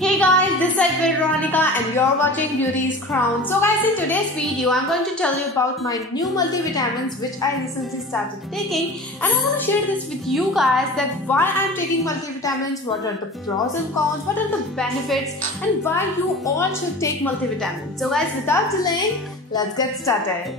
Hey guys, this is Veronica and you're watching Beauties Crown. So guys, in today's video, I'm going to tell you about my new multivitamins which I recently started taking, and I'm going to share this with you guys that why I'm taking multivitamins, what are the pros and cons, what are the benefits, and why you all should take multivitamins. So guys, without delaying, let's get started.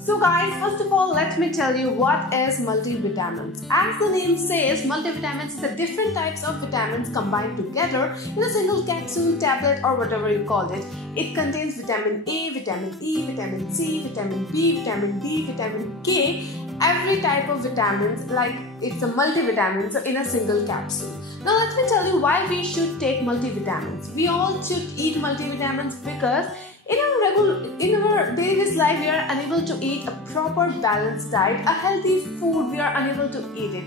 So guys, first of all, let me tell you what is multivitamins. As the name says, multivitamins is the different types of vitamins combined together in a single capsule, tablet or whatever you call it. It contains vitamin A, vitamin E, vitamin C, vitamin B, vitamin D, vitamin K, every type of vitamins, like it's a multivitamin, so in a single capsule. Now let me tell you why we should take multivitamins. We all should eat multivitamins because in our daily life, we are unable to eat a proper balanced diet, a healthy food. We are unable to eat it.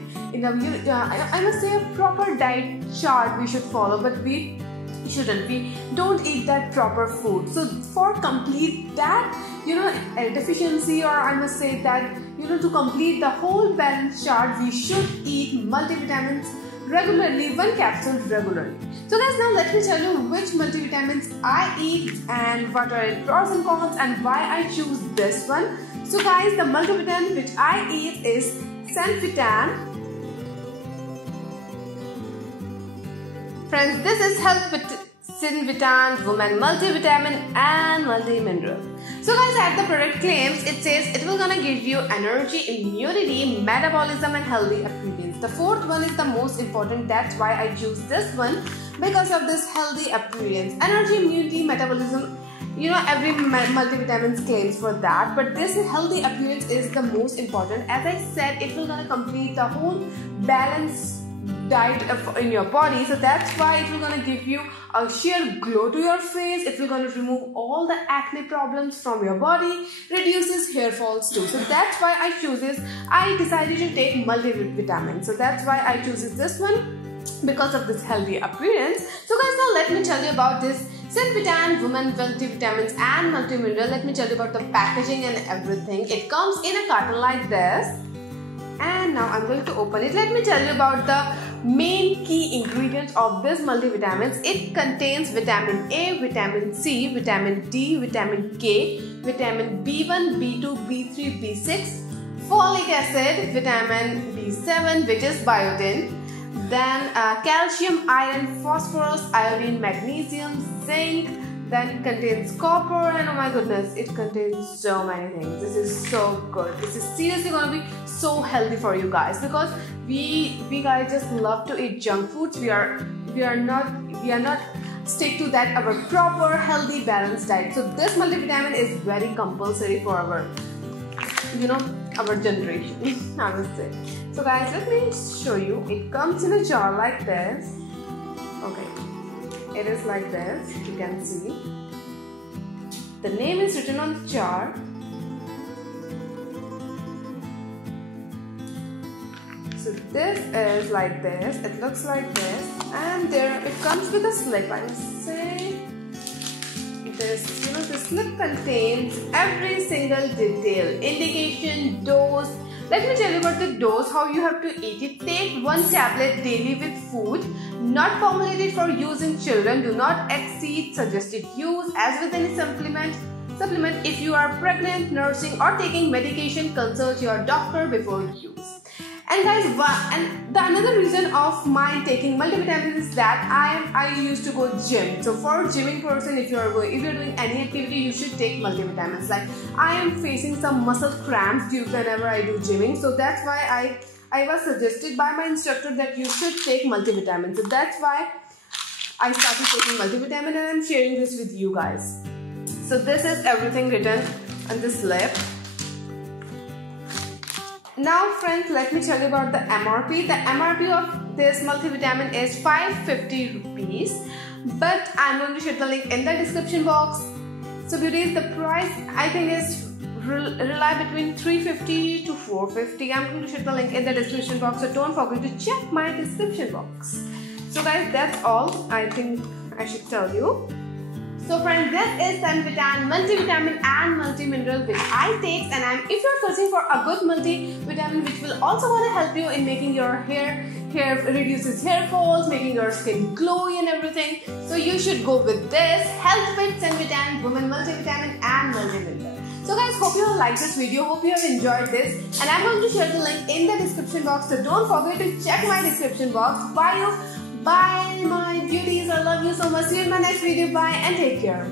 I must say a proper diet chart we should follow, but we shouldn't. We don't eat that proper food. So for complete that, a deficiency, or I must say that to complete the whole balance chart, we should eat multivitamins regularly, one capsule regularly. So guys, now let me tell you which multivitamins I eat and what are its pros and cons and why I choose this one. So guys, the multivitamin which I eat is Senvitan. Friends, this is Senvitan Woman Multivitamin and Multimineral. So guys, at the product claims, it says it will gonna give you energy, immunity, metabolism and healthy appearance. The fourth one is the most important. That's why I choose this one, because of this healthy appearance. Energy, immunity, metabolism, every multivitamin claims for that, but this healthy appearance is the most important. As I said, it will gonna complete the whole balance diet in your body, so that's why it will gonna give you a sheer glow to your face. It will gonna remove all the acne problems from your body, reduces hair falls too. So that's why I decided to take multivitamin. So that's why I choose this one, because of this healthy appearance. So guys, now let me tell you about this Senvitan Women Multivitamins and Multimineral. Let me tell you about the packaging and everything. It comes in a carton like this. And now I'm going to open it. Let me tell you about the main key ingredients of this multivitamins. It contains vitamin A, vitamin C, vitamin D, vitamin K, vitamin B1, B2, B3, B6, folic acid, vitamin B7, which is biotin, then calcium, iron, phosphorus, iodine, magnesium, zinc. Then it contains copper, and oh my goodness, it contains so many things. This is so good. This is seriously gonna be so healthy for you guys, because we guys just love to eat junk foods. We are not stick to that our proper healthy balanced diet. So this multivitamin is very compulsory for our generation, I would say. So guys, let me show you. It comes in a jar like this. Okay. It is like this, you can see. The name is written on the jar. So this is like this, it looks like this, and it comes with a slip. I must say this, the slip contains every single detail, indication, dose. Let me tell you about the dose, how you have to eat it. Take 1 tablet daily with food, not formulated for use in children. Do not exceed suggested use. As with any supplement, if you are pregnant, nursing or taking medication, consult your doctor before use. And guys, another reason of my taking multivitamins is that I used to go gym. So for gymming person, if you're doing any activity, you should take multivitamins. Like I am facing some muscle cramps whenever I do gymming, so that's why I was suggested by my instructor that you should take multivitamins. So that's why I started taking multivitamin, and I'm sharing this with you guys. So this is everything written on the slip. Now friends, let me tell you about the MRP. The MRP of this multivitamin is 550 rupees, but I'm going to share the link in the description box. So beauties, the price I think is rely between 350 to 450. I'm going to share the link in the description box, so don't forget to check my description box. So guys, that's all I think I should tell you. So friends, this is Senvitan Multivitamin and Multimineral which I take, and if you're searching for a good multivitamin which will also want to help you in making your hair reduces hair falls, making your skin glowy and everything. So you should go with this Health Fit Cinvitan Women Multivitamin and Multi-Mineral. So guys, hope you have liked this video, hope you have enjoyed this, and I'm going to share the link in the description box, so don't forget to check my description box. Bye my beauties, I love you so much. See you in my next video. Bye and take care.